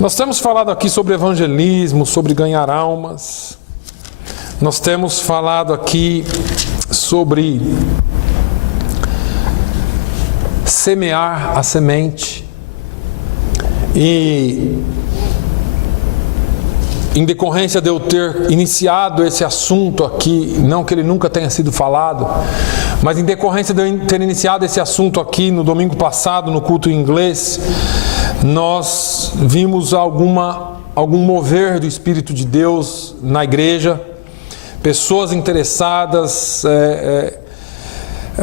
Nós temos falado aqui sobre evangelismo, sobre ganhar almas. Nós temos falado aqui sobre semear a semente. E em decorrência de eu ter iniciado esse assunto aqui, não que ele nunca tenha sido falado, mas em decorrência de eu ter iniciado esse assunto aqui no domingo passado, no culto em inglês, nós vimos algum mover do Espírito de Deus na igreja, pessoas interessadas,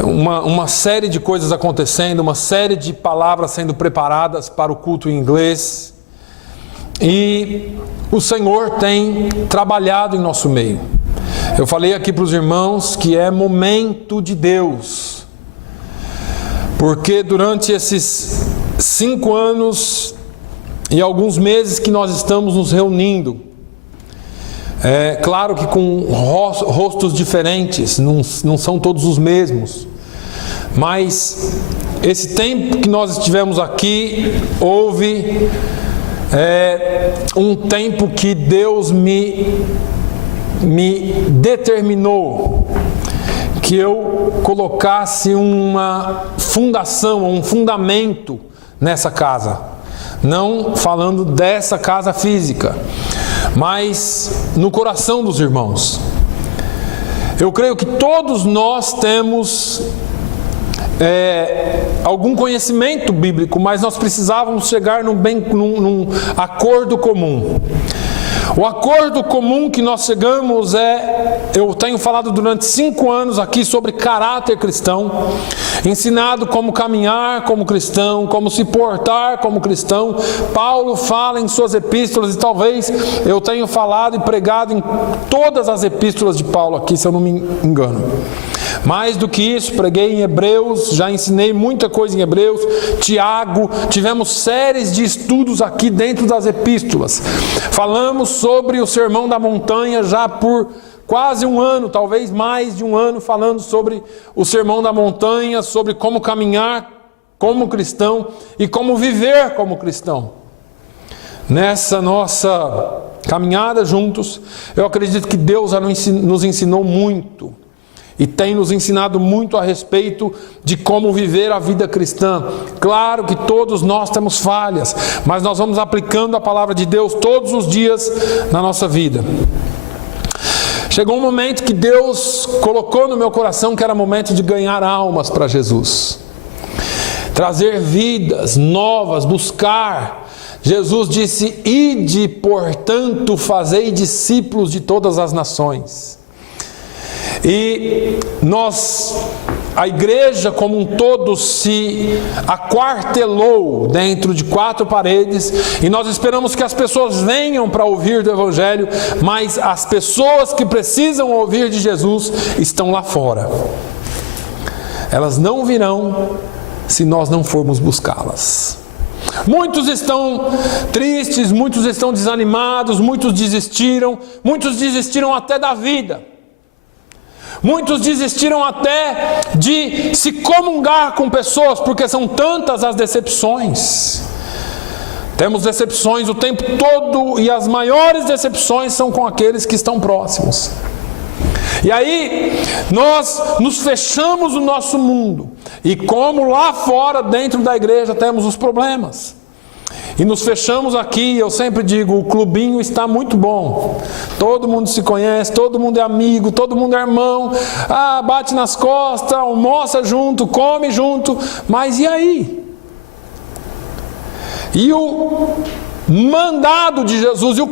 uma série de coisas acontecendo, uma série de palavras sendo preparadas para o culto em inglês. E o Senhor tem trabalhado em nosso meio. Eu falei aqui para os irmãos que é momento de Deus, porque durante esses 5 anos e alguns meses que nós estamos nos reunindo, claro que com rostos diferentes, não são todos os mesmos, mas esse tempo que nós estivemos aqui, houve um tempo que Deus me determinou que eu colocasse uma fundação, um fundamento nessa casa. Não falando dessa casa física, mas no coração dos irmãos. Eu creio que todos nós temos algum conhecimento bíblico, mas nós precisávamos chegar num acordo comum. O acordo comum que nós chegamos eu tenho falado durante 5 anos aqui sobre caráter cristão, ensinado como caminhar como cristão, como se portar como cristão. Paulo fala em suas epístolas, e talvez eu tenha falado e pregado em todas as epístolas de Paulo aqui, se eu não me engano. Mais do que isso, preguei em Hebreus, já ensinei muita coisa em Hebreus, Tiago, tivemos séries de estudos aqui dentro das epístolas. Falamos sobre o Sermão da Montanha já por quase 1 ano, talvez mais de 1 ano, falando sobre o Sermão da Montanha, sobre como caminhar como cristão e como viver como cristão. Nessa nossa caminhada juntos, eu acredito que Deus já nos ensinou muito. E tem nos ensinado muito a respeito de como viver a vida cristã. Claro que todos nós temos falhas, mas nós vamos aplicando a palavra de Deus todos os dias na nossa vida. Chegou um momento que Deus colocou no meu coração que era momento de ganhar almas para Jesus. Trazer vidas novas, buscar. Jesus disse: ide, portanto, fazei discípulos de todas as nações. E a igreja como um todo se aquartelou dentro de 4 paredes, e nós esperamos que as pessoas venham para ouvir do Evangelho, mas as pessoas que precisam ouvir de Jesus estão lá fora. Elas não virão se nós não formos buscá-las. Muitos estão tristes, muitos estão desanimados, muitos desistiram até da vida. Muitos desistiram até de se comungar com pessoas, porque são tantas as decepções. Temos decepções o tempo todo, e as maiores decepções são com aqueles que estão próximos. E aí nós nos fechamos no nosso mundo, e como lá fora, dentro da igreja, temos os problemas. E nos fechamos aqui, eu sempre digo, o clubinho está muito bom. Todo mundo se conhece, todo mundo é amigo, todo mundo é irmão. Bate nas costas, almoça junto, come junto. Mas e aí? E o mandado de Jesus, e o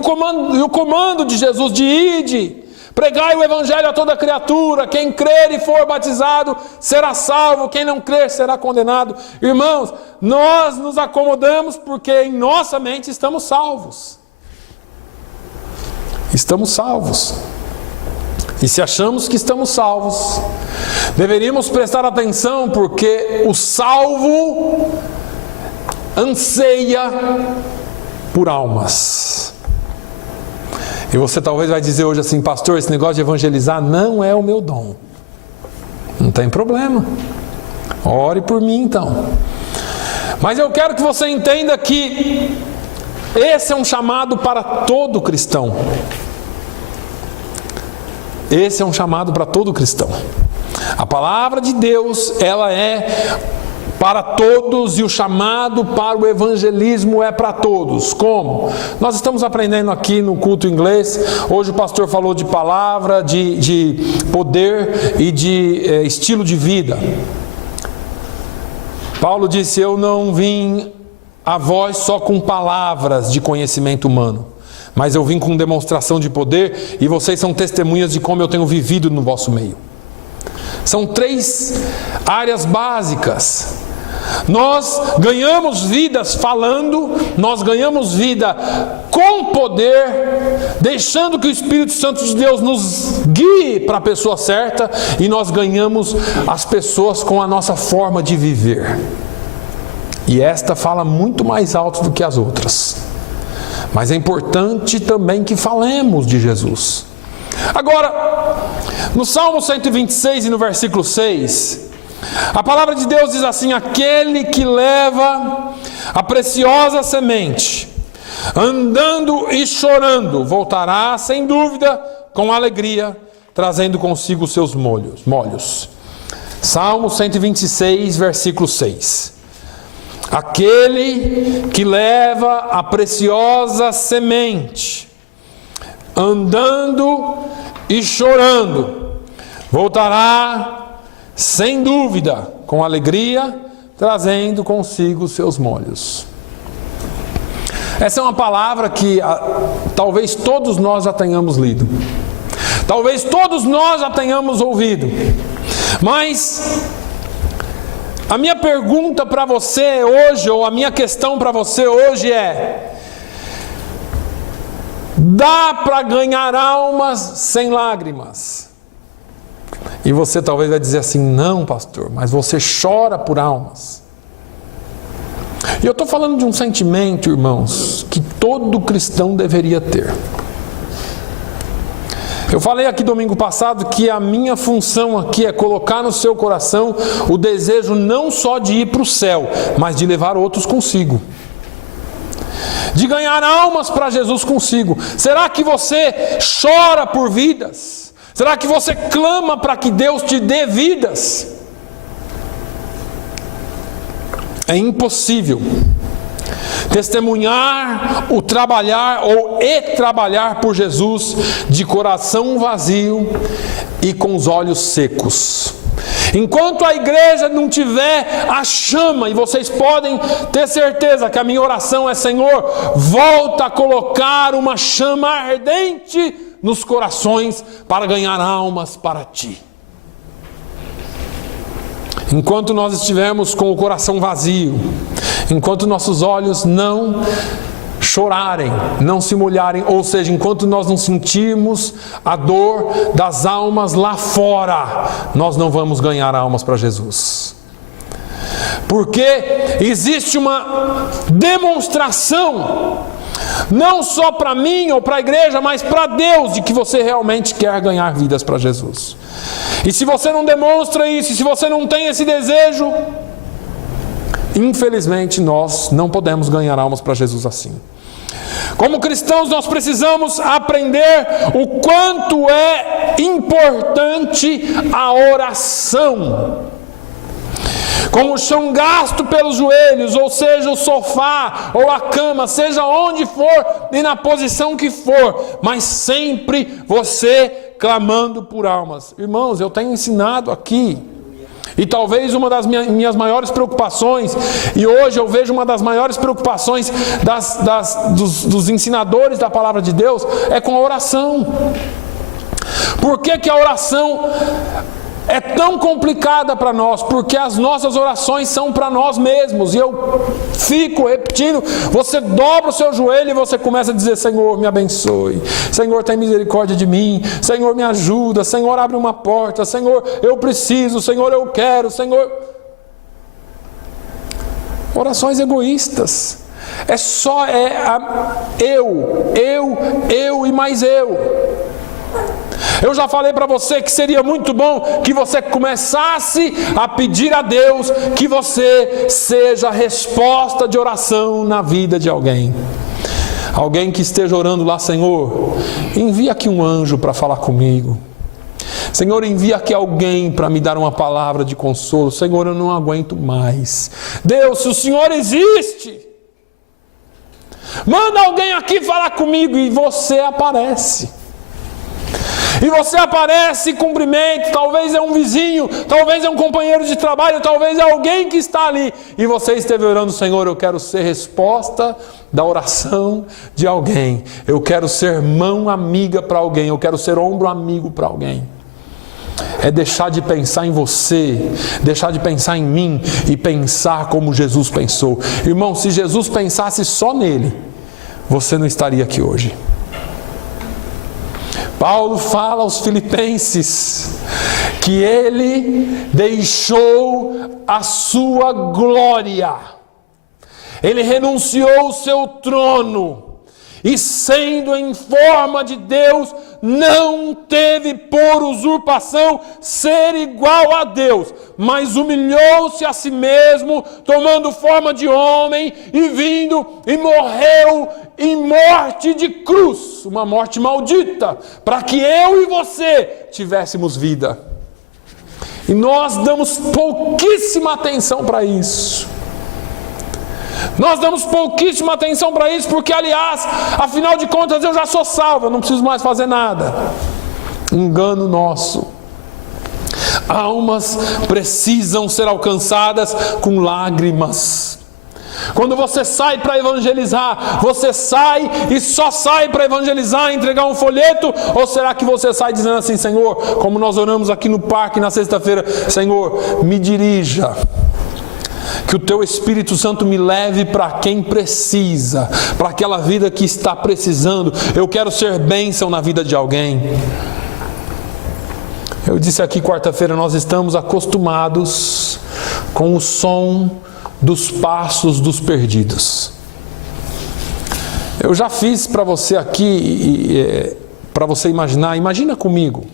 comando de Jesus de ide, pregai o Evangelho a toda criatura, quem crer e for batizado será salvo, quem não crer será condenado. Irmãos, nós nos acomodamos porque em nossa mente estamos salvos. Estamos salvos. E se achamos que estamos salvos, deveríamos prestar atenção, porque o salvo anseia por almas. E você talvez vai dizer hoje assim: pastor, esse negócio de evangelizar não é o meu dom. Não tem problema. Ore por mim então. Mas eu quero que você entenda que Esse é um chamado para todo cristão. Esse é um chamado para todo cristão. A palavra de Deus, ela é para todos, e o chamado para o evangelismo é para todos. Como? Nós estamos aprendendo aqui no culto inglês. Hoje o pastor falou de palavra, de poder e de estilo de vida. Paulo disse: eu não vim a vós só com palavras de conhecimento humano, mas eu vim com demonstração de poder, e vocês são testemunhas de como eu tenho vivido no vosso meio. São 3 áreas básicas. Nós ganhamos vidas falando, nós ganhamos vida com poder, deixando que o Espírito Santo de Deus nos guie para a pessoa certa, e nós ganhamos as pessoas com a nossa forma de viver. E esta fala muito mais alto do que as outras. Mas é importante também que falemos de Jesus. Agora, no Salmo 126 e no versículo 6, a palavra de Deus diz assim: aquele que leva a preciosa semente, andando e chorando, voltará sem dúvida com alegria, trazendo consigo os seus molhos. Salmo 126, versículo 6. Aquele que leva a preciosa semente, andando e chorando, voltará sem dúvida com alegria, trazendo consigo os seus molhos. Essa é uma palavra que talvez todos nós já tenhamos lido, talvez todos nós já tenhamos ouvido, mas a minha pergunta para você hoje, ou a minha questão para você hoje é: dá para ganhar almas sem lágrimas? E você talvez vai dizer assim: não, pastor, mas você chora por almas. E eu estou falando de um sentimento, irmãos, que todo cristão deveria ter. Eu falei aqui domingo passado que a minha função aqui é colocar no seu coração o desejo não só de ir para o céu, mas de levar outros consigo, de ganhar almas para Jesus consigo. Será que você chora por vidas? Será que você clama para que Deus te dê vidas? É impossível testemunhar o trabalhar ou trabalhar por Jesus de coração vazio e com os olhos secos. Enquanto a igreja não tiver a chama, e vocês podem ter certeza que a minha oração é: Senhor, volta a colocar uma chama ardente nos corações para ganhar almas para Ti. Enquanto nós estivermos com o coração vazio, enquanto nossos olhos não chorarem, não se molharem, ou seja, enquanto nós não sentirmos a dor das almas lá fora, nós não vamos ganhar almas para Jesus. Porque existe uma demonstração, não só para mim ou para a igreja, mas para Deus, de que você realmente quer ganhar vidas para Jesus. E se você não demonstra isso, e se você não tem esse desejo, infelizmente nós não podemos ganhar almas para Jesus assim. Como cristãos, nós precisamos aprender o quanto é importante a oração. Como o chão gasto pelos joelhos, ou seja, o sofá ou a cama, seja onde for e na posição que for, mas sempre você clamando por almas. Irmãos, eu tenho ensinado aqui, e talvez uma das minhas maiores preocupações, e hoje eu vejo uma das maiores preocupações dos ensinadores da palavra de Deus, é com a oração. Por que a oração é tão complicada para nós? Porque as nossas orações são para nós mesmos. E eu fico repetindo. Você dobra o seu joelho e você começa a dizer: Senhor, me abençoe. Senhor, tem misericórdia de mim. Senhor, me ajuda. Senhor, abre uma porta. Senhor, eu preciso. Senhor, eu quero. Senhor... Orações egoístas. É só eu e mais eu. Eu já falei para você que seria muito bom que você começasse a pedir a Deus que você seja a resposta de oração na vida de alguém. Alguém que esteja orando lá: Senhor, envia aqui um anjo para falar comigo. Senhor, envia aqui alguém para me dar uma palavra de consolo. Senhor, eu não aguento mais. Deus, se o Senhor existe, manda alguém aqui falar comigo. E você aparece. E você aparece e cumprimenta. Talvez é um vizinho, talvez é um companheiro de trabalho, talvez é alguém que está ali. E você esteve orando: Senhor, eu quero ser resposta da oração de alguém. Eu quero ser mão amiga para alguém. Eu quero ser ombro amigo para alguém. É deixar de pensar em você, deixar de pensar em mim e pensar como Jesus pensou. Irmão, se Jesus pensasse só nele, você não estaria aqui hoje. Paulo fala aos Filipenses que ele deixou a sua glória, ele renunciou o seu trono, e sendo em forma de Deus, não teve por usurpação ser igual a Deus, mas humilhou-se a si mesmo, tomando forma de homem, e vindo e morreu em morte de cruz, uma morte maldita, para que eu e você tivéssemos vida. E nós damos pouquíssima atenção para isso. Nós damos pouquíssima atenção para isso, porque, aliás, afinal de contas, eu já sou salvo, eu não preciso mais fazer nada. Engano nosso. Almas precisam ser alcançadas com lágrimas. Quando você sai para evangelizar, você sai e só sai para evangelizar, entregar um folheto? Ou será que você sai dizendo assim: Senhor, como nós oramos aqui no parque na sexta-feira, Senhor, me dirija, que o Teu Espírito Santo me leve para quem precisa, para aquela vida que está precisando. Eu quero ser bênção na vida de alguém. Eu disse aqui quarta-feira, nós estamos acostumados com o som dos passos dos perdidos. Eu já fiz para você aqui, para você imaginar. Imagina comigo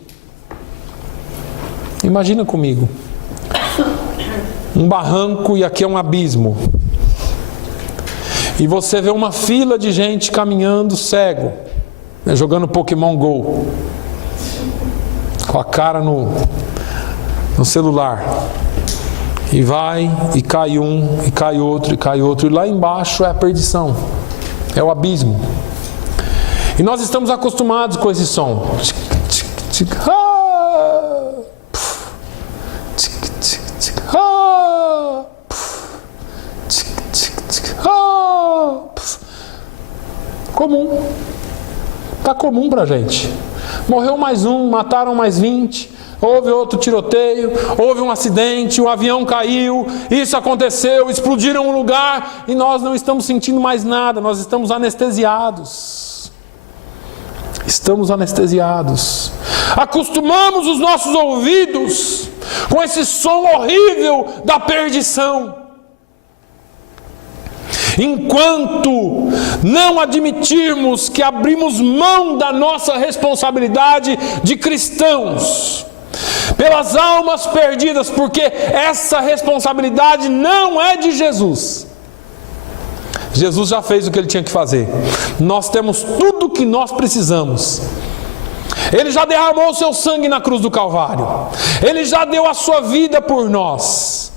um barranco, e aqui é um abismo, e você vê uma fila de gente caminhando cego, jogando Pokémon Go, com a cara no celular, e vai, e cai um, e cai outro, e cai outro, e lá embaixo é a perdição, é o abismo. E nós estamos acostumados com esse som. Comum. Está comum para a gente. Morreu mais um, mataram mais 20, houve outro tiroteio, houve um acidente, o avião caiu, isso aconteceu, explodiram um lugar, e nós não estamos sentindo mais nada, nós estamos anestesiados. Estamos anestesiados. Acostumamos os nossos ouvidos com esse som horrível da perdição. Enquanto não admitirmos que abrimos mão da nossa responsabilidade de cristãos pelas almas perdidas, porque essa responsabilidade não é de Jesus. Jesus já fez o que ele tinha que fazer. Nós temos tudo o que nós precisamos. Ele já derramou o seu sangue na cruz do Calvário. Ele já deu a sua vida por nós.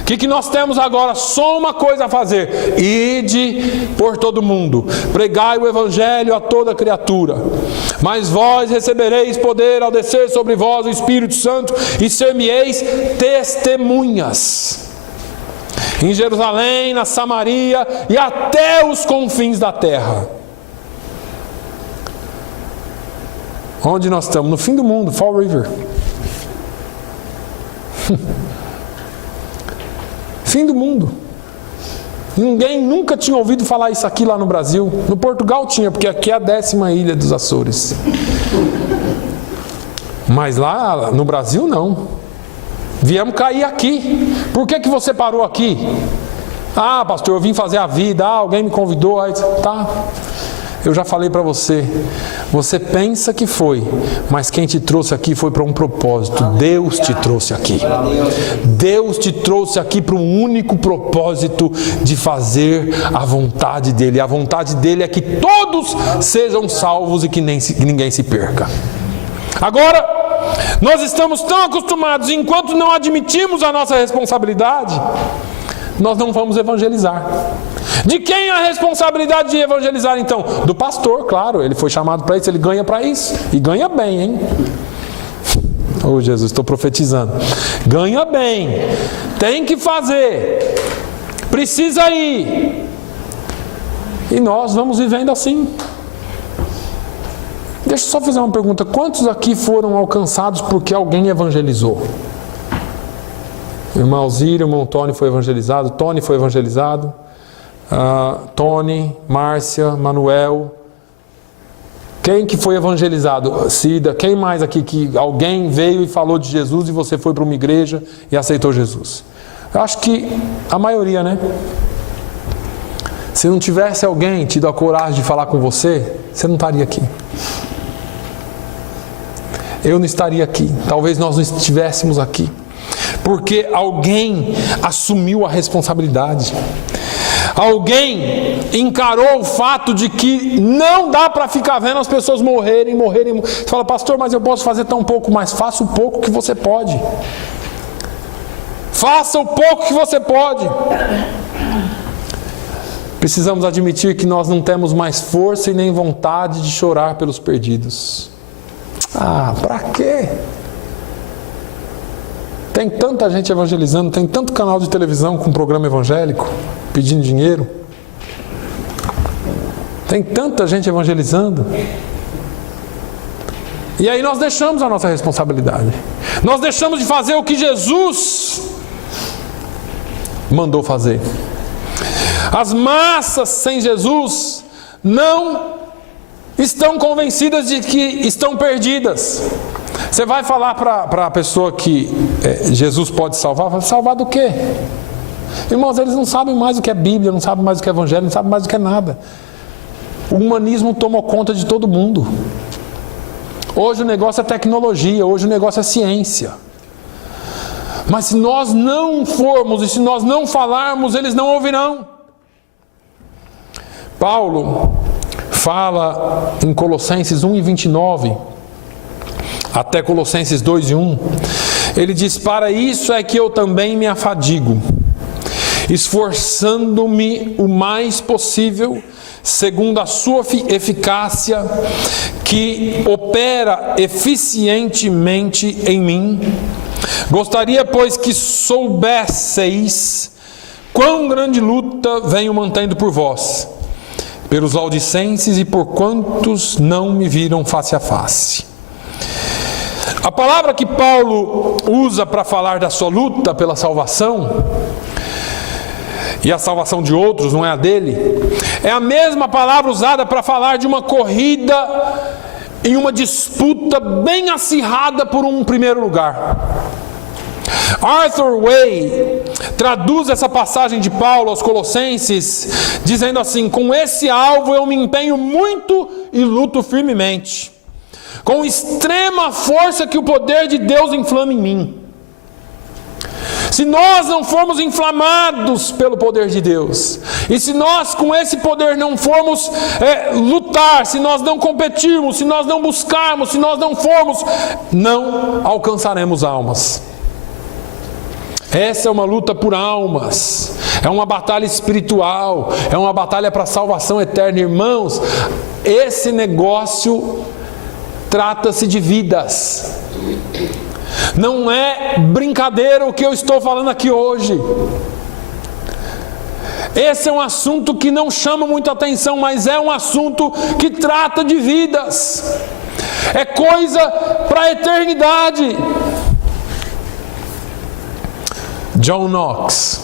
O que nós temos agora? Só uma coisa a fazer: ide por todo mundo, pregai o evangelho a toda criatura. Mas vós recebereis poder ao descer sobre vós o Espírito Santo, e ser-me-eis testemunhas em Jerusalém, na Samaria e até os confins da terra. Onde nós estamos? No fim do mundo, Fall River. Fim do mundo. Ninguém nunca tinha ouvido falar isso aqui lá no Brasil. No Portugal tinha, porque aqui é a 10ª ilha dos Açores. Mas lá no Brasil não. Viemos cair aqui. Por que você parou aqui? Ah, pastor, eu vim fazer a vida. Ah, alguém me convidou. Aí, tá. Eu já falei para você, você pensa que foi, mas quem te trouxe aqui foi para um propósito. Deus te trouxe aqui. Deus te trouxe aqui para um único propósito de fazer a vontade dEle. A vontade dEle é que todos sejam salvos e que ninguém se perca. Agora, nós estamos tão acostumados, enquanto não admitimos a nossa responsabilidade, nós não vamos evangelizar. De quem é a responsabilidade de evangelizar então? Do pastor, claro, ele foi chamado para isso, ele ganha para isso. E ganha bem, hein? Oh Jesus, estou profetizando. Ganha bem, tem que fazer, precisa ir. E nós vamos vivendo assim. Deixa eu só fazer uma pergunta. Quantos aqui foram alcançados porque alguém evangelizou? Irmão Alzira, irmão Tony foi evangelizado, Tony foi evangelizado, Tony, Márcia, Manuel. Quem que foi evangelizado? Cida. Quem mais aqui que alguém veio e falou de Jesus e você foi para uma igreja e aceitou Jesus? Eu acho que a maioria, né? Se não tivesse alguém tido a coragem de falar com você, você não estaria aqui. Eu não estaria aqui. Talvez nós não estivéssemos aqui. Porque alguém assumiu a responsabilidade. Alguém encarou o fato de que não dá para ficar vendo as pessoas morrerem. Você fala, pastor, mas eu posso fazer tão pouco. Mas faça o pouco que você pode. Faça o pouco que você pode. Precisamos admitir que nós não temos mais força e nem vontade de chorar pelos perdidos. Ah, para quê? Tem tanta gente evangelizando, tem tanto canal de televisão com programa evangélico, pedindo dinheiro. Tem tanta gente evangelizando. E aí nós deixamos a nossa responsabilidade. Nós deixamos de fazer o que Jesus mandou fazer. As massas sem Jesus não estão convencidas de que estão perdidas. Você vai falar para a pessoa que Jesus pode salvar? Vai salvar do quê? Irmãos, eles não sabem mais o que é Bíblia, não sabem mais o que é Evangelho, não sabem mais o que é nada. O humanismo tomou conta de todo mundo. Hoje o negócio é tecnologia, hoje o negócio é ciência. Mas se nós não formos e se nós não falarmos, eles não ouvirão. Paulo fala em Colossenses 1:29 até Colossenses 2:1, ele diz, para isso é que eu também me afadigo, esforçando-me o mais possível, segundo a sua eficácia, que opera eficientemente em mim. Gostaria, pois, que soubesseis quão grande luta venho mantendo por vós, pelos laudicenses e por quantos não me viram face a face. A palavra que Paulo usa para falar da sua luta pela salvação, e a salvação de outros, não é a dele, é a mesma palavra usada para falar de uma corrida em uma disputa bem acirrada por um primeiro lugar. Arthur Way traduz essa passagem de Paulo aos Colossenses dizendo assim: com esse alvo eu me empenho muito e luto firmemente, com extrema força que o poder de Deus inflama em mim. Se nós não formos inflamados pelo poder de Deus, e se nós com esse poder não formos lutar, se nós não competirmos, se nós não buscarmos, se nós não formos, não alcançaremos almas. Essa é uma luta por almas, é uma batalha espiritual, é uma batalha para a salvação eterna. Irmãos, esse negócio trata-se de vidas. Não é brincadeira o que eu estou falando aqui hoje. Esse é um assunto que não chama muita atenção, mas é um assunto que trata de vidas. É coisa para a eternidade. John Knox,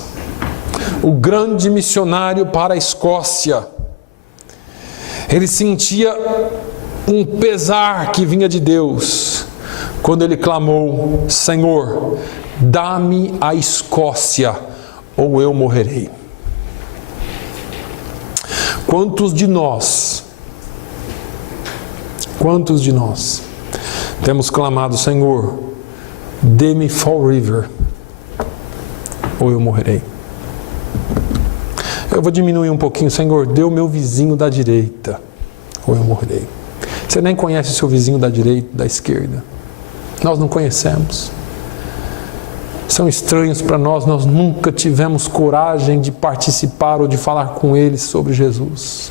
o grande missionário para a Escócia, ele sentia um pesar que vinha de Deus quando ele clamou: Senhor, dá-me a Escócia ou eu morrerei. Quantos de nós Quantos de nós temos clamado: Senhor, dê-me Fall River, ou eu morrerei? Eu vou diminuir um pouquinho: Senhor, dê o meu vizinho da direita, ou eu morrerei. Você nem conhece o seu vizinho da direita, da esquerda. Nós não conhecemos. São estranhos para nós, nós nunca tivemos coragem de participar ou de falar com eles sobre Jesus.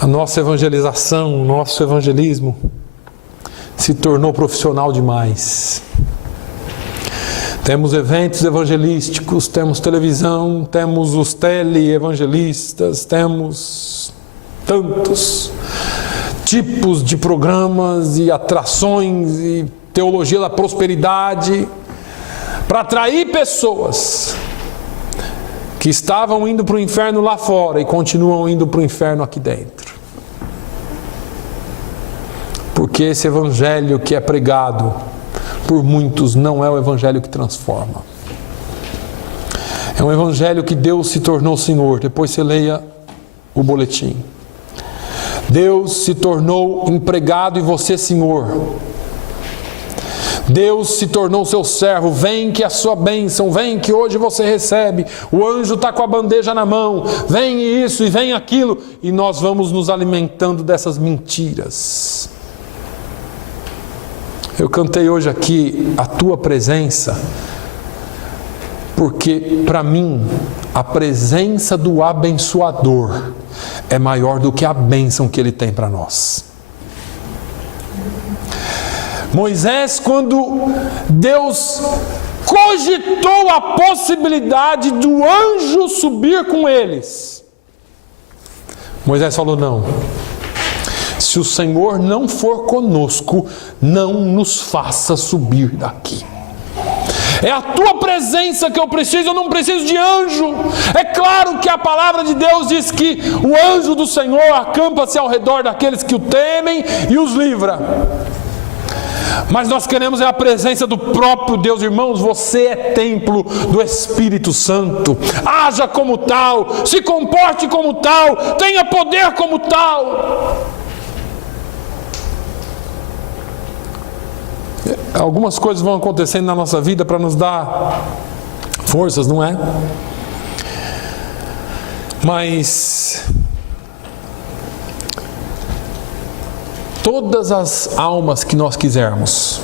A nossa evangelização, o nosso evangelismo se tornou profissional demais. Temos eventos evangelísticos, temos televisão, temos os teleevangelistas, temos tantos tipos de programas e atrações e teologia da prosperidade para atrair pessoas que estavam indo para o inferno lá fora e continuam indo para o inferno aqui dentro. Porque esse evangelho que é pregado por muitos não é o evangelho que transforma. É um evangelho que Deus se tornou Senhor. Depois você leia o boletim. Deus se tornou empregado e você Senhor. Deus se tornou seu servo. Vem que é a sua bênção, vem que hoje você recebe. O anjo está com a bandeja na mão. Vem isso e vem aquilo. E nós vamos nos alimentando dessas mentiras. Eu cantei hoje aqui a tua presença, porque para mim a presença do abençoador é maior do que a bênção que ele tem para nós. Moisés, quando Deus cogitou a possibilidade do anjo subir com eles, Moisés falou: não. Se o Senhor não for conosco, não nos faça subir daqui. É a tua presença que eu preciso, eu não preciso de anjo. É claro que a palavra de Deus diz que o anjo do Senhor acampa-se ao redor daqueles que o temem e os livra. Mas nós queremos a presença do próprio Deus. Irmãos, você é templo do Espírito Santo. Haja como tal, se comporte como tal, tenha poder como tal. Algumas coisas vão acontecendo na nossa vida para nos dar forças, não é? Mas todas as almas que nós quisermos,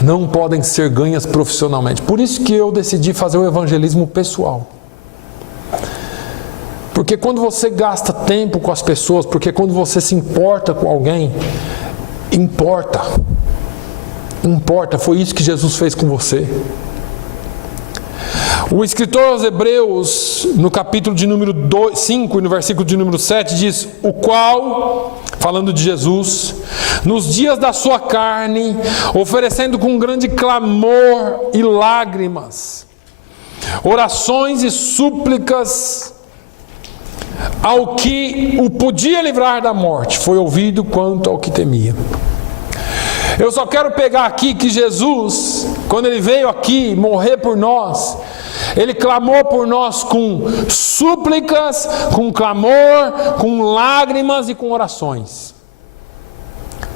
não podem ser ganhas profissionalmente. Por isso que eu decidi fazer o evangelismo pessoal. Porque quando você gasta tempo com as pessoas, porque quando você se importa com alguém, importa, foi isso que Jesus fez com você. O escritor aos Hebreus, no capítulo de número 5 e no versículo de número 7, diz: o qual, falando de Jesus, nos dias da sua carne, oferecendo com grande clamor e lágrimas, orações e súplicas, ao que o podia livrar da morte, foi ouvido quanto ao que temia. Eu só quero pegar aqui que Jesus, quando ele veio aqui morrer por nós, ele clamou por nós com súplicas, com clamor, com lágrimas e com orações.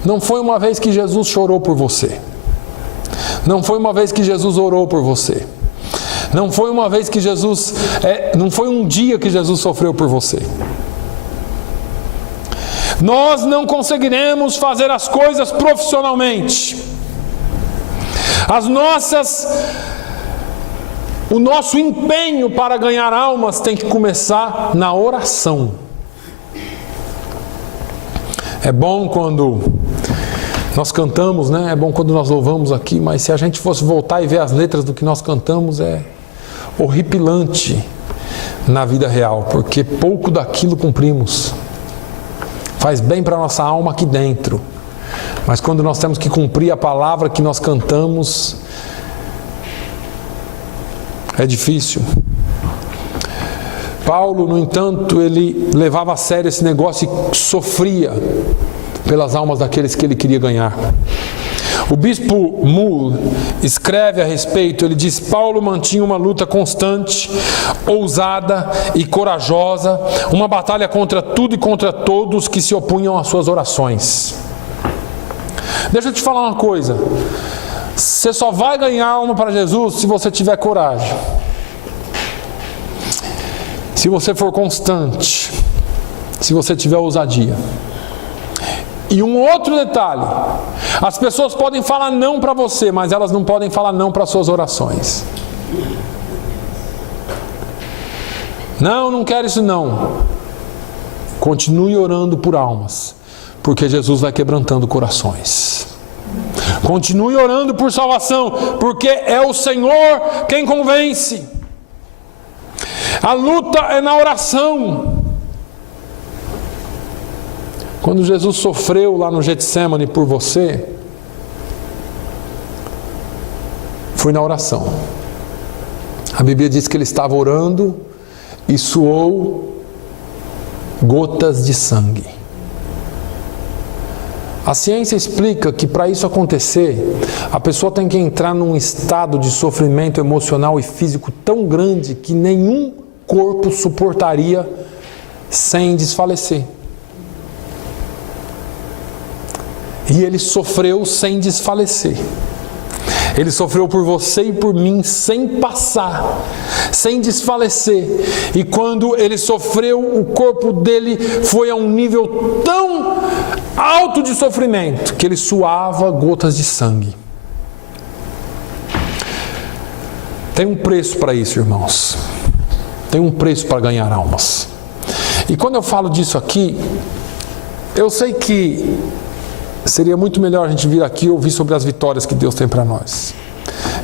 Não foi uma vez que Jesus chorou por você. Não foi uma vez que Jesus orou por você. Não foi uma vez que Jesus, não foi um dia que Jesus sofreu por você. Nós não conseguiremos fazer as coisas profissionalmente. O nosso empenho para ganhar almas tem que começar na oração. É bom quando nós cantamos, né? É bom quando nós louvamos aqui, mas se a gente fosse voltar e ver as letras do que nós cantamos, é horripilante na vida real, porque pouco daquilo cumprimos. Faz bem para a nossa alma aqui dentro, mas quando nós temos que cumprir a palavra que nós cantamos, é difícil. Paulo, no entanto, ele levava a sério esse negócio e sofria pelas almas daqueles que ele queria ganhar. O bispo Muhl escreve a respeito, ele diz: Paulo mantinha uma luta constante, ousada e corajosa, uma batalha contra tudo e contra todos que se opunham às suas orações. Deixa eu te falar uma coisa, você só vai ganhar alma para Jesus se você tiver coragem, se você for constante, se você tiver ousadia. E um outro detalhe, as pessoas podem falar não para você, mas elas não podem falar não para suas orações. Não quero isso não. Continue orando por almas, porque Jesus vai quebrantando corações. Continue orando por salvação, porque é o Senhor quem convence. A luta é na oração. Quando Jesus sofreu lá no Getsêmani por você, foi na oração. A Bíblia diz que ele estava orando e suou gotas de sangue. A ciência explica que para isso acontecer, a pessoa tem que entrar num estado de sofrimento emocional e físico tão grande que nenhum corpo suportaria sem desfalecer. E ele sofreu sem desfalecer. Ele sofreu por você e por mim sem passar, sem desfalecer. E quando ele sofreu, o corpo dele foi a um nível tão alto de sofrimento que ele suava gotas de sangue. Tem um preço para isso, irmãos. Tem um preço para ganhar almas. E quando eu falo disso aqui, eu sei que seria muito melhor a gente vir aqui e ouvir sobre as vitórias que Deus tem para nós.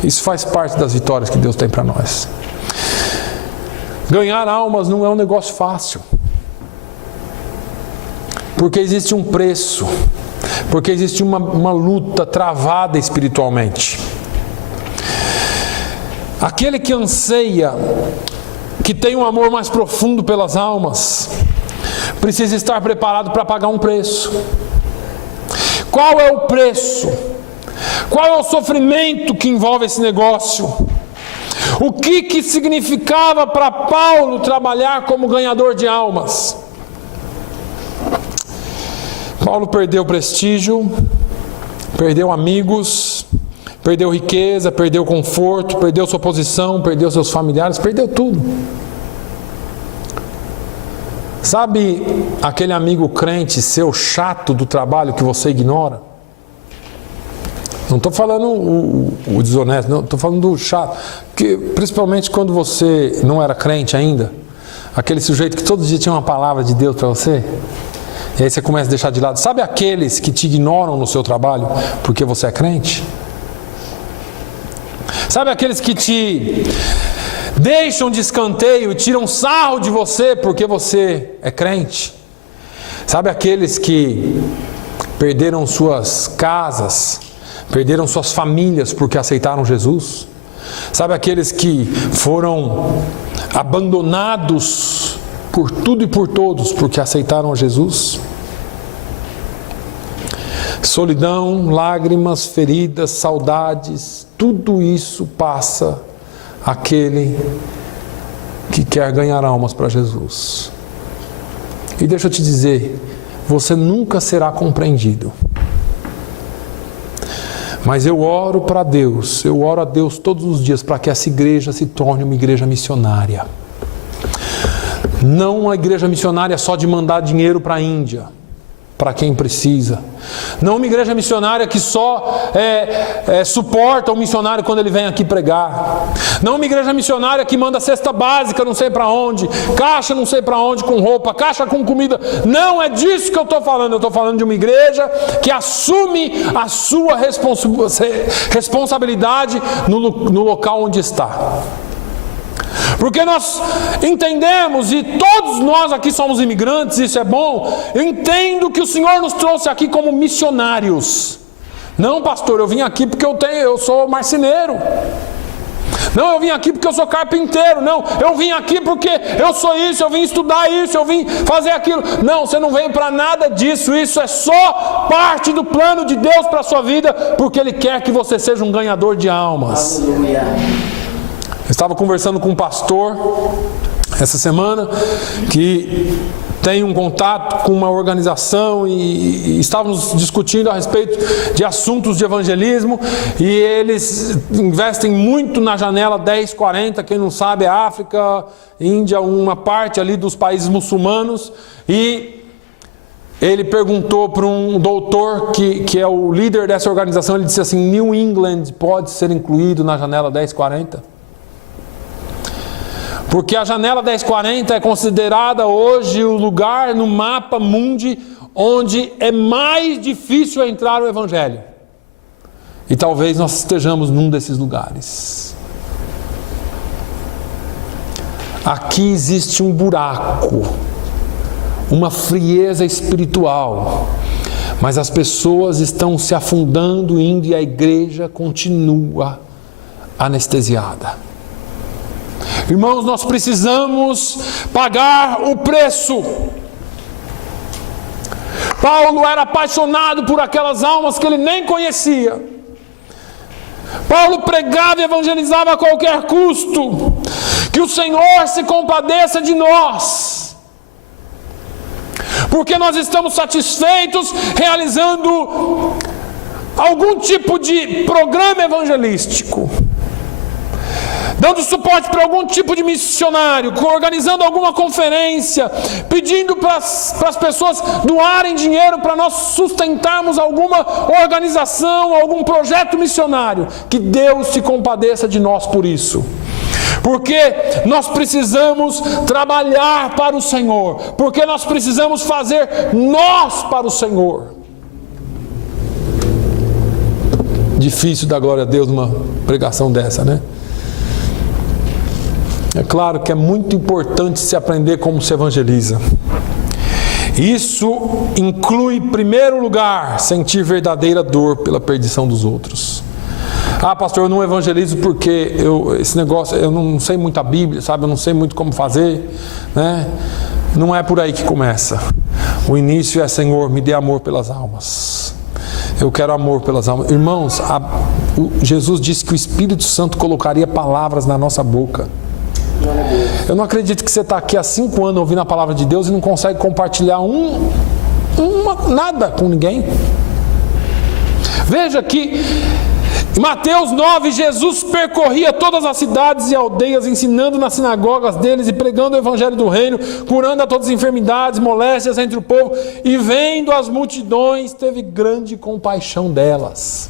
Isso faz parte das vitórias que Deus tem para nós. Ganhar almas não é um negócio fácil. Porque existe um preço. Porque existe uma luta travada espiritualmente. Aquele que anseia, que tem um amor mais profundo pelas almas, precisa estar preparado para pagar um preço. Qual é o preço? Qual é o sofrimento que envolve esse negócio? O que significava para Paulo trabalhar como ganhador de almas? Paulo perdeu prestígio, perdeu amigos, perdeu riqueza, perdeu conforto, perdeu sua posição, perdeu seus familiares, perdeu tudo. Sabe aquele amigo crente seu chato do trabalho que você ignora? Não estou falando o desonesto, não, estou falando do chato. Que, principalmente quando você não era crente ainda, aquele sujeito que todo dia tinha uma palavra de Deus para você, e aí você começa a deixar de lado. Sabe aqueles que te ignoram no seu trabalho porque você é crente? Sabe aqueles que te deixam de escanteio e tiram sarro de você porque você é crente? Sabe aqueles que perderam suas casas, perderam suas famílias porque aceitaram Jesus? Sabe aqueles que foram abandonados por tudo e por todos porque aceitaram a Jesus? Solidão, lágrimas, feridas, saudades, tudo isso passa aquele que quer ganhar almas para Jesus. E deixa eu te dizer, você nunca será compreendido. Mas eu oro para Deus, eu oro a Deus todos os dias para que essa igreja se torne uma igreja missionária. Não uma igreja missionária só de mandar dinheiro para a Índia, para quem precisa. Não uma igreja missionária que só suporta o missionário quando ele vem aqui pregar. Não uma igreja missionária que manda cesta básica não sei para onde, caixa não sei para onde com roupa, caixa com comida. Não é disso que eu estou falando. Eu estou falando de uma igreja que assume a sua responsabilidade no local onde está. Porque nós entendemos, e todos nós aqui somos imigrantes, isso é bom. Eu entendo que o Senhor nos trouxe aqui como missionários. Não, pastor, eu vim aqui porque eu sou marceneiro. Não, eu vim aqui porque eu sou carpinteiro. Não, eu vim aqui porque eu sou isso, eu vim estudar isso, eu vim fazer aquilo. Não, você não veio para nada disso. Isso é só parte do plano de Deus para a sua vida, porque Ele quer que você seja um ganhador de almas. Aleluia. Eu estava conversando com um pastor essa semana que tem um contato com uma organização e estávamos discutindo a respeito de assuntos de evangelismo, e eles investem muito na janela 1040, quem não sabe é África, Índia, uma parte ali dos países muçulmanos, e ele perguntou para um doutor que é o líder dessa organização, ele disse assim: New England pode ser incluído na janela 1040? Porque a janela 1040 é considerada hoje o lugar no mapa mundi onde é mais difícil entrar o Evangelho. E talvez nós estejamos num desses lugares. Aqui existe um buraco, uma frieza espiritual, mas as pessoas estão se afundando indo e a igreja continua anestesiada. Irmãos, nós precisamos pagar o preço. Paulo era apaixonado por aquelas almas que ele nem conhecia. Paulo pregava e evangelizava a qualquer custo. Que o Senhor se compadeça de nós, porque nós estamos satisfeitos realizando algum tipo de programa evangelístico, dando suporte para algum tipo de missionário, organizando alguma conferência, pedindo para as pessoas doarem dinheiro para nós sustentarmos alguma organização, algum projeto missionário. Que Deus se compadeça de nós por isso. Porque nós precisamos trabalhar para o Senhor, porque nós precisamos fazer nós para o Senhor. Difícil dar glória a Deus numa pregação dessa, né? É claro que é muito importante se aprender como se evangeliza. Isso inclui, em primeiro lugar, sentir verdadeira dor pela perdição dos outros. Ah, pastor, eu não evangelizo porque esse negócio, eu não sei muito a Bíblia, sabe? Eu não sei muito como fazer, né? Não é por aí que começa. O início é: Senhor, me dê amor pelas almas. Eu quero amor pelas almas. Irmãos, Jesus disse que o Espírito Santo colocaria palavras na nossa boca. Eu não acredito que você está aqui há 5 anos ouvindo a palavra de Deus e não consegue compartilhar nada com ninguém. Veja que em Mateus 9, Jesus percorria todas as cidades e aldeias, ensinando nas sinagogas deles e pregando o evangelho do reino, curando a todas as enfermidades, moléstias entre o povo, e vendo as multidões, teve grande compaixão delas.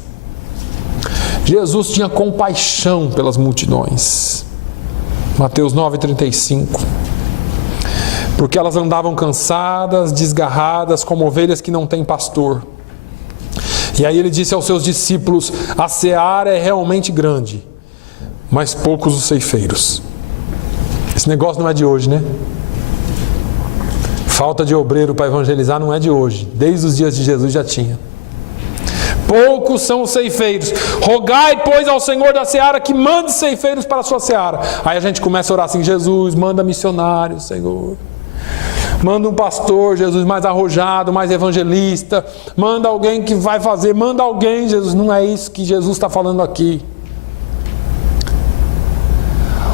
Jesus tinha compaixão pelas multidões. Mateus 9,35. Porque elas andavam cansadas, desgarradas, como ovelhas que não têm pastor. E aí ele disse aos seus discípulos: a seara é realmente grande, mas poucos os ceifeiros. Esse negócio não é de hoje, né? Falta de obreiro para evangelizar não é de hoje. Desde os dias de Jesus já tinha. Poucos são os ceifeiros. Rogai, pois, ao Senhor da seara que mande ceifeiros para a sua seara. Aí a gente começa a orar assim: Jesus, manda missionários, Senhor. Manda um pastor, Jesus, mais arrojado, mais evangelista. Manda alguém que vai fazer. Manda alguém, Jesus. Não é isso que Jesus está falando aqui.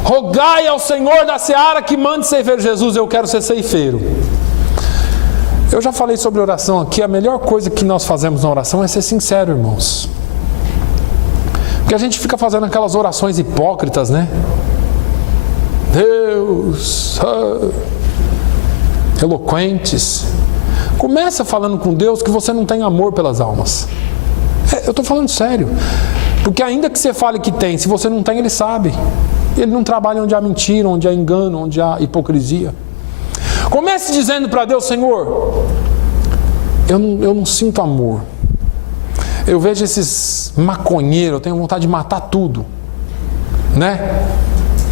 Rogai ao Senhor da seara que mande ceifeiro. Jesus, eu quero ser ceifeiro. Eu já falei sobre oração aqui. A melhor coisa que nós fazemos na oração é ser sincero, irmãos. Porque a gente fica fazendo aquelas orações hipócritas, né? Deus... eloquentes. Começa falando com Deus que você não tem amor pelas almas. Eu estou falando sério. Porque ainda que você fale que tem, se você não tem, Ele sabe. Ele não trabalha onde há mentira, onde há engano, onde há hipocrisia. Comece dizendo para Deus: Senhor, eu não sinto amor. Eu vejo esses maconheiros, eu tenho vontade de matar tudo, né?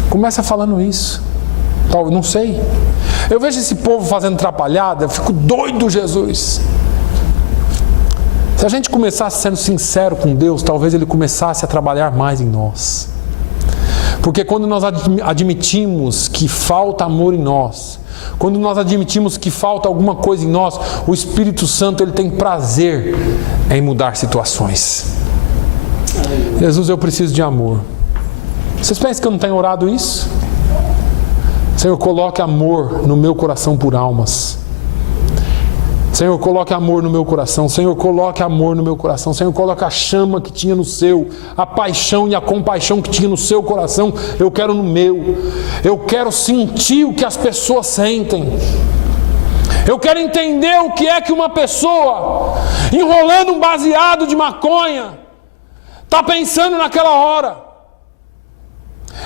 Começa falando isso. Não sei. Eu vejo esse povo fazendo atrapalhada, eu fico doido, Jesus. Se a gente começasse sendo sincero com Deus, talvez Ele começasse a trabalhar mais em nós. Porque quando nós admitimos que falta amor em nós, quando nós admitimos que falta alguma coisa em nós, o Espírito Santo ele tem prazer em mudar situações. Jesus, eu preciso de amor. Vocês pensam que eu não tenho orado isso? Senhor, coloque amor no meu coração por almas. Senhor, coloque amor no meu coração. Senhor, coloque amor no meu coração. Senhor, coloque a chama que tinha no seu, a paixão e a compaixão que tinha no seu coração, eu quero no meu. Eu quero sentir o que as pessoas sentem. Eu quero entender o que é que uma pessoa enrolando um baseado de maconha está pensando naquela hora.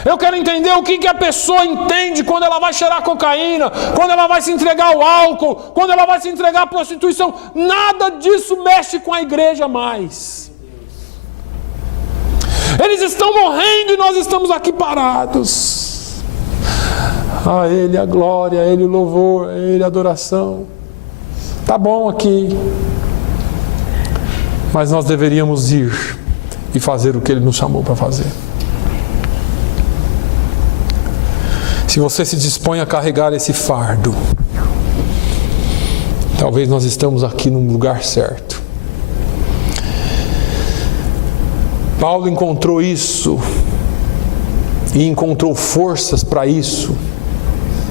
Eu quero entender o que a pessoa entende quando ela vai cheirar cocaína, quando ela vai se entregar ao álcool, quando ela vai se entregar à prostituição. Nada disso mexe com a igreja mais. Eles estão morrendo e nós estamos aqui parados. A Ele a glória, a Ele o louvor, a Ele a adoração. Tá bom aqui. Mas nós deveríamos ir e fazer o que Ele nos chamou para fazer. Se você se dispõe a carregar esse fardo, talvez nós estamos aqui num lugar certo. Paulo encontrou isso e encontrou forças para isso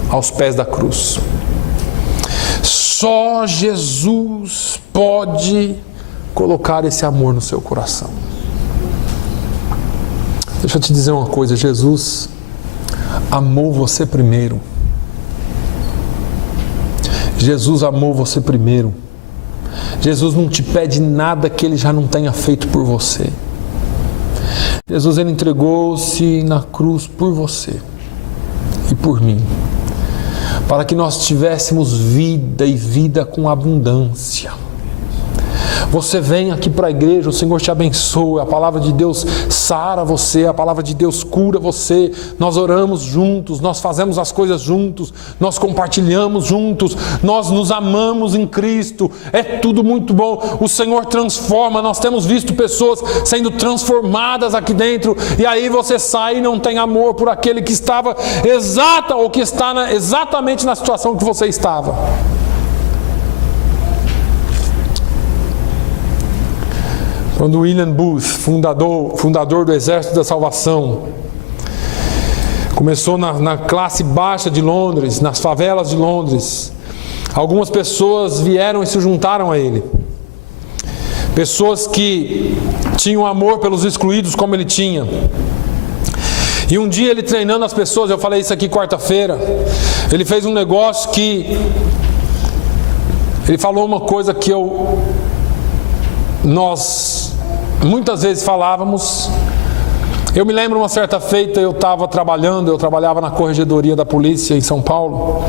aos pés da cruz. Só Jesus pode colocar esse amor no seu coração. Deixa eu te dizer uma coisa, Jesus amou você primeiro. Jesus amou você primeiro. Jesus não te pede nada que Ele já não tenha feito por você. Jesus, Ele entregou-se na cruz por você e por mim, para que nós tivéssemos vida e vida com abundância. Você vem aqui para a igreja, o Senhor te abençoa, a palavra de Deus sara você, a palavra de Deus cura você, nós oramos juntos, nós fazemos as coisas juntos, nós compartilhamos juntos, nós nos amamos em Cristo, é tudo muito bom, o Senhor transforma, nós temos visto pessoas sendo transformadas aqui dentro, e aí você sai e não tem amor por aquele que estava exatamente na situação que você estava. Quando William Booth, fundador do Exército da Salvação, começou na classe baixa de Londres, nas favelas de Londres, algumas pessoas vieram e se juntaram a ele. Pessoas que tinham amor pelos excluídos como ele tinha. E um dia ele treinando as pessoas, eu falei isso aqui quarta-feira, ele fez um negócio que... Ele falou uma coisa que nós muitas vezes falávamos. Eu me lembro uma certa feita, eu trabalhava na corregedoria da polícia em São Paulo,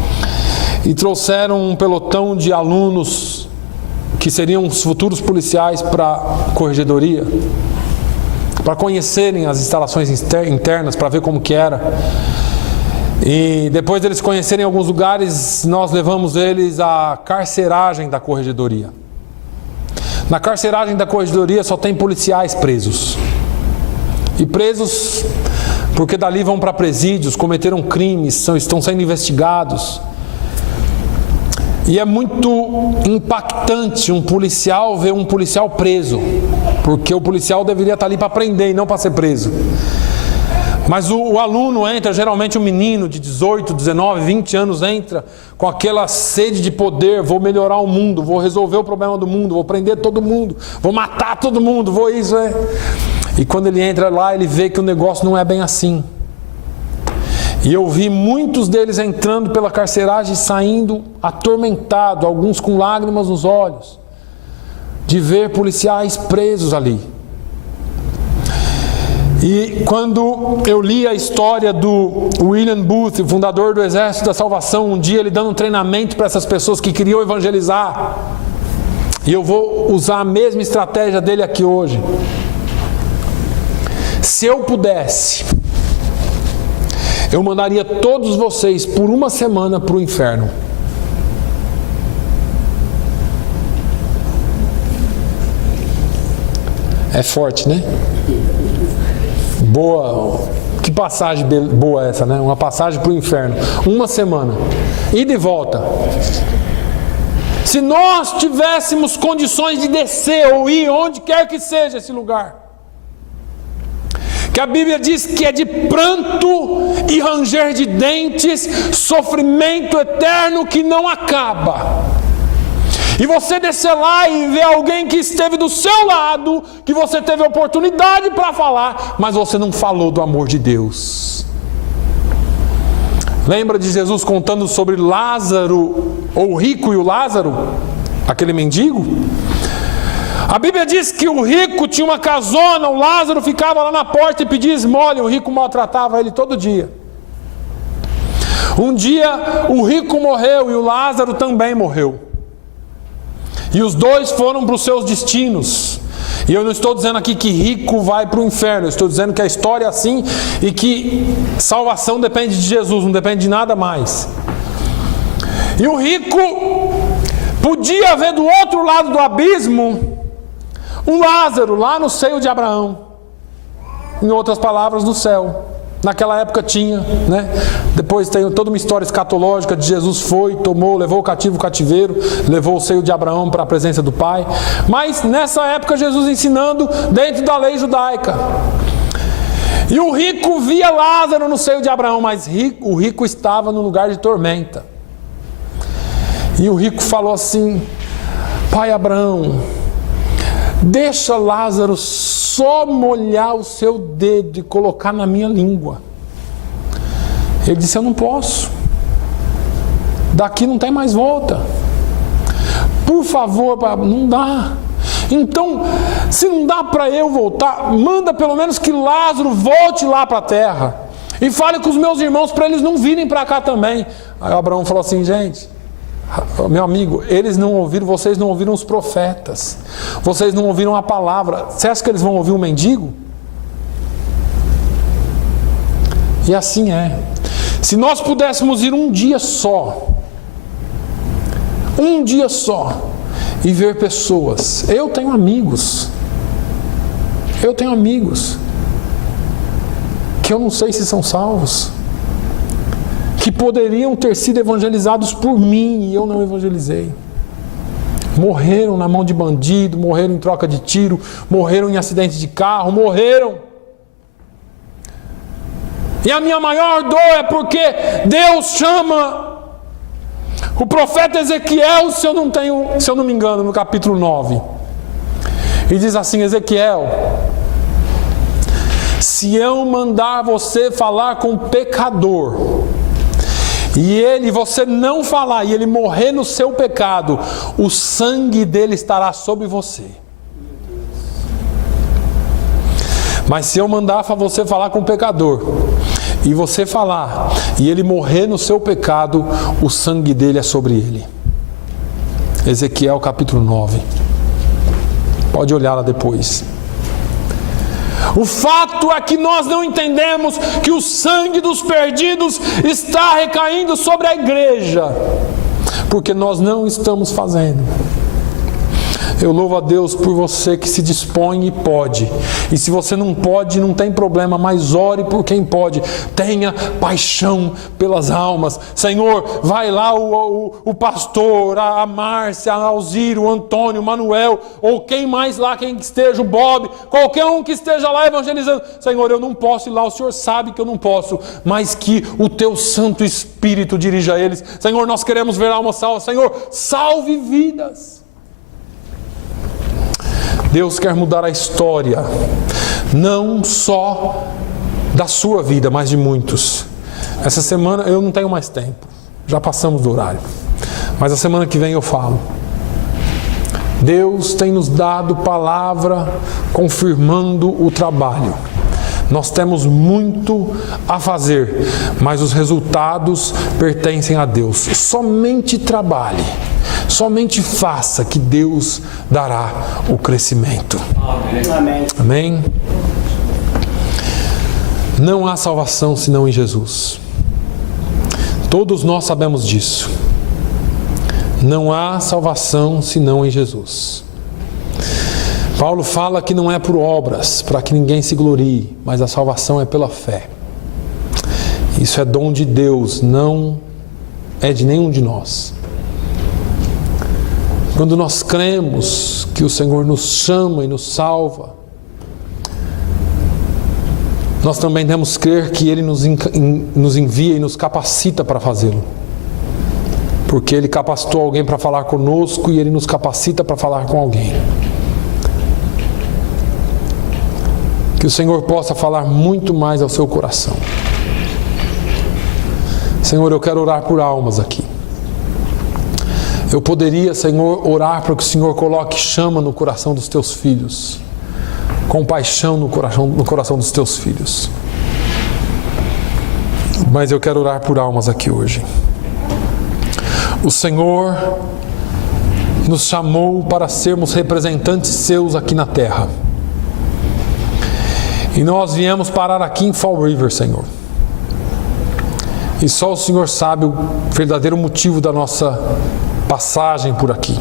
e trouxeram um pelotão de alunos que seriam os futuros policiais para a corregedoria, para conhecerem as instalações internas, para ver como que era. E depois deles conhecerem alguns lugares, nós levamos eles à carceragem da corregedoria. Na carceragem da corregedoria só tem policiais presos. E presos porque dali vão para presídios, cometeram crimes, estão sendo investigados. E é muito impactante um policial ver um policial preso, porque o policial deveria estar ali para prender e não para ser preso. Mas o aluno entra, geralmente um menino de 18, 19, 20 anos entra com aquela sede de poder, vou melhorar o mundo, vou resolver o problema do mundo, vou prender todo mundo, vou matar todo mundo, vou isso, E quando ele entra lá, ele vê que o negócio não é bem assim. E eu vi muitos deles entrando pela carceragem e saindo atormentados, alguns com lágrimas nos olhos, de ver policiais presos ali. E quando eu li a história do William Booth, fundador do Exército da Salvação, um dia ele dando um treinamento para essas pessoas que queriam evangelizar, e eu vou usar a mesma estratégia dele aqui hoje. Se eu pudesse, eu mandaria todos vocês por uma semana para o inferno. É forte, né? Boa. Que passagem boa essa, né? Uma passagem para o inferno. Uma semana. Ida e volta. Se nós tivéssemos condições de descer ou ir onde quer que seja esse lugar, que a Bíblia diz que é de pranto e ranger de dentes, sofrimento eterno que não acaba. E você descer lá e ver alguém que esteve do seu lado, que você teve oportunidade para falar, mas você não falou do amor de Deus. Lembra de Jesus contando sobre Lázaro, ou o rico e o Lázaro, aquele mendigo? A Bíblia diz que o rico tinha uma casona, o Lázaro ficava lá na porta e pedia esmola, o rico maltratava ele todo dia. Um dia o rico morreu e o Lázaro também morreu. E os dois foram para os seus destinos. E eu não estou dizendo aqui que rico vai para o inferno, eu estou dizendo que a história é assim e que salvação depende de Jesus, não depende de nada mais. E o rico podia ver do outro lado do abismo um Lázaro lá no seio de Abraão. Em outras palavras, no céu. Naquela época tinha, né? Depois tem toda uma história escatológica de Jesus foi, tomou, levou o cativo o cativeiro, levou o seio de Abraão para a presença do Pai. Mas nessa época Jesus ensinando dentro da lei judaica. E o rico via Lázaro no seio de Abraão, mas o rico estava no lugar de tormenta. E o rico falou assim: Pai Abraão, deixa Lázaro só molhar o seu dedo e colocar na minha língua. Ele disse: eu não posso. Daqui não tem mais volta. Por favor, não dá. Então, se não dá para eu voltar, manda pelo menos que Lázaro volte lá para a terra. E fale com os meus irmãos para eles não virem para cá também. Aí Abraão falou assim: gente, meu amigo, eles não ouviram, vocês não ouviram os profetas, vocês não ouviram a palavra. Você acha que eles vão ouvir um mendigo? E assim é. Se nós pudéssemos ir um dia só, e ver pessoas, eu tenho amigos que eu não sei se são salvos, que poderiam ter sido evangelizados por mim e eu não evangelizei. Morreram na mão de bandido, morreram em troca de tiro, morreram em acidente de carro, morreram. E a minha maior dor é porque Deus chama o profeta Ezequiel, se eu não me engano, no capítulo 9. E diz assim: Ezequiel, se eu mandar você falar com o pecador, e você não falar, e ele morrer no seu pecado, o sangue dele estará sobre você. Mas se eu mandar você falar com o pecador, e você falar, e ele morrer no seu pecado, o sangue dele é sobre ele. Ezequiel capítulo 9. Pode olhar lá depois. O fato é que nós não entendemos que o sangue dos perdidos está recaindo sobre a igreja, porque nós não estamos fazendo. Eu louvo a Deus por você que se dispõe e pode. E se você não pode, não tem problema, mas ore por quem pode. Tenha paixão pelas almas. Senhor, vai lá o pastor, a Márcia, a Alziro, o Antônio, o Manuel, ou quem mais lá, quem esteja, o Bob, qualquer um que esteja lá evangelizando. Senhor, eu não posso ir lá, o Senhor sabe que eu não posso, mas que o Teu Santo Espírito dirija eles. Senhor, nós queremos ver almas salvas. Senhor, salve vidas. Deus quer mudar a história, não só da sua vida, mas de muitos. Essa semana eu não tenho mais tempo, já passamos do horário, mas a semana que vem eu falo. Deus tem nos dado palavra confirmando o trabalho. Nós temos muito a fazer, mas os resultados pertencem a Deus. Somente trabalhe, somente faça, que Deus dará o crescimento. Amém. Amém. Não há salvação senão em Jesus. Todos nós sabemos disso. Não há salvação senão em Jesus. Paulo fala que não é por obras, para que ninguém se glorie, mas a salvação é pela fé. Isso é dom de Deus, não é de nenhum de nós. Quando nós cremos que o Senhor nos chama e nos salva, nós também devemos crer que Ele nos envia e nos capacita para fazê-lo. Porque Ele capacitou alguém para falar conosco e Ele nos capacita para falar com alguém. Que o Senhor possa falar muito mais ao seu coração. Senhor, eu quero orar por almas aqui. Eu poderia, Senhor, orar para que o Senhor coloque chama no coração dos teus filhos, compaixão no coração dos teus filhos. Mas eu quero orar por almas aqui hoje. O Senhor nos chamou para sermos representantes seus aqui na terra. E nós viemos parar aqui em Fall River, Senhor. E só o Senhor sabe o verdadeiro motivo da nossa passagem por aqui.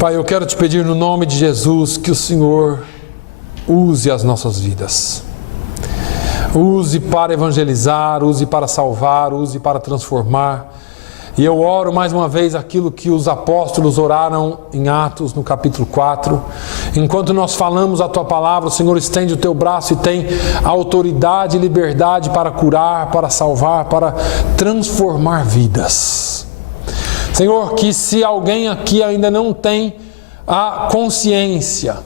Pai, eu quero te pedir no nome de Jesus que o Senhor use as nossas vidas. Use para evangelizar, use para salvar, use para transformar. E eu oro mais uma vez aquilo que os apóstolos oraram em Atos, no capítulo 4. Enquanto nós falamos a Tua palavra, o Senhor estende o Teu braço e tem autoridade e liberdade para curar, para salvar, para transformar vidas. Senhor, que se alguém aqui ainda não tem a consciência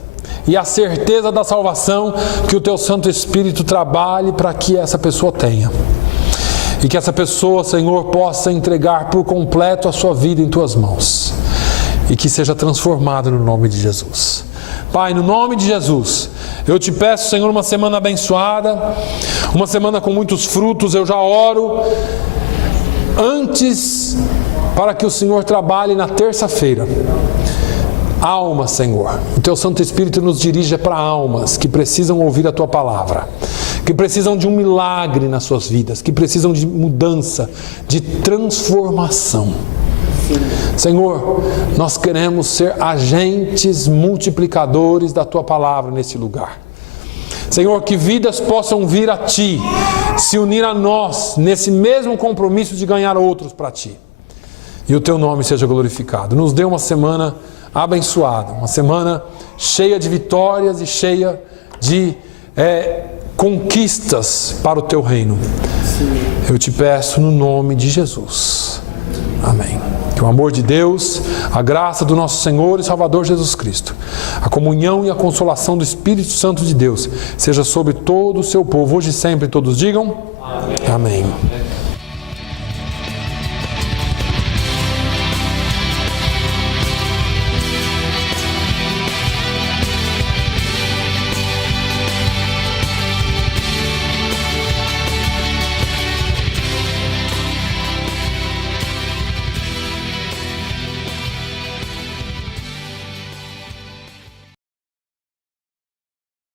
e a certeza da salvação, que o Teu Santo Espírito trabalhe para que essa pessoa tenha. E que essa pessoa, Senhor, possa entregar por completo a sua vida em Tuas mãos. E que seja transformada no nome de Jesus. Pai, no nome de Jesus, eu te peço, Senhor, uma semana abençoada, uma semana com muitos frutos. Eu já oro antes para que o Senhor trabalhe na terça-feira. Almas, Senhor, o Teu Santo Espírito nos dirija para almas que precisam ouvir a Tua palavra, que precisam de um milagre nas suas vidas, que precisam de mudança, de transformação. Senhor, nós queremos ser agentes multiplicadores da Tua palavra nesse lugar. Senhor, que vidas possam vir a Ti, se unir a nós nesse mesmo compromisso de ganhar outros para Ti. E o Teu nome seja glorificado. Nos dê uma semana abençoada, uma semana cheia de vitórias e cheia de conquistas para o Teu reino. Eu te peço no nome de Jesus. Amém. Que o amor de Deus, a graça do nosso Senhor e Salvador Jesus Cristo, a comunhão e a consolação do Espírito Santo de Deus seja sobre todo o seu povo, hoje e sempre. Todos digam amém. Amém.